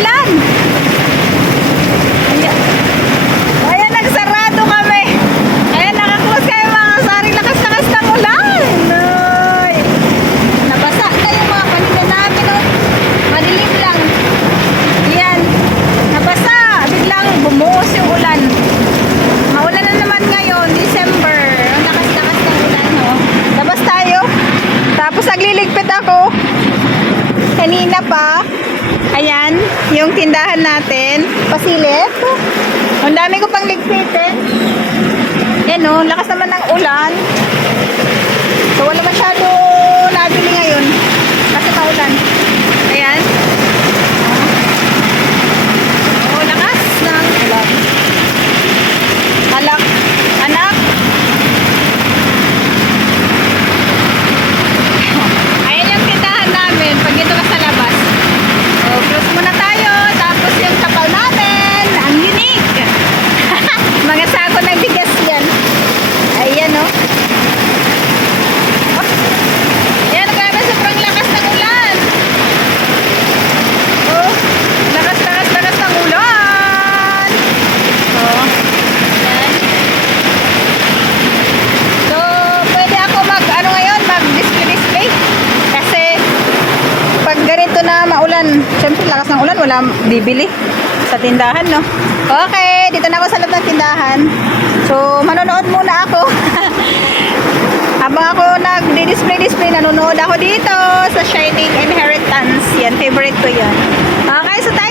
ulan. Ayan, nagsarado kami. Ayan, nakaklose kayo mga kasari. Lakas-lakas ng ulan. Ay, nabasa na yung mga paninda namin. Oh. Madilim lang. Yan, nabasa. Biglang bumuhos yung ulan. Maulan na naman ngayon, December. Ang lakas-lakas ng ulan. Oh. Labas tayo. Tapos nagliligpit ako. Kanina pa. Ayan, yung tindahan natin. Pasilip. Ang dami ko pang ligpitin. Yan o, lakas naman ng ulan. So wala masyado nabili ngayon. Kasi paulan. Ayan. Oh, lakas ng ulan. Anak. Anak. Ayan yung tindahan namin. Pag dito ka sa labas. So, close muna tayo. Tapos yung kapal namin. Ang unique. Mga sako ng bigas yan. Ayan o. Oh. Ayan, grabe sobrang lakas ng ulan. Oh, lakas ng ulan. Oh. Ayan. So, pwede ako mag-display. Kasi, pag ganito na maulan, syempre lakas ng ulan, wala bibili sa tindahan, no? Okay, dito na ako sa loob ng tindahan. So, manonood muna ako. Habang ako nag-display, nanonood ako dito sa Shining Inheritance. Yan, favorite ko yan. Okay, so tayo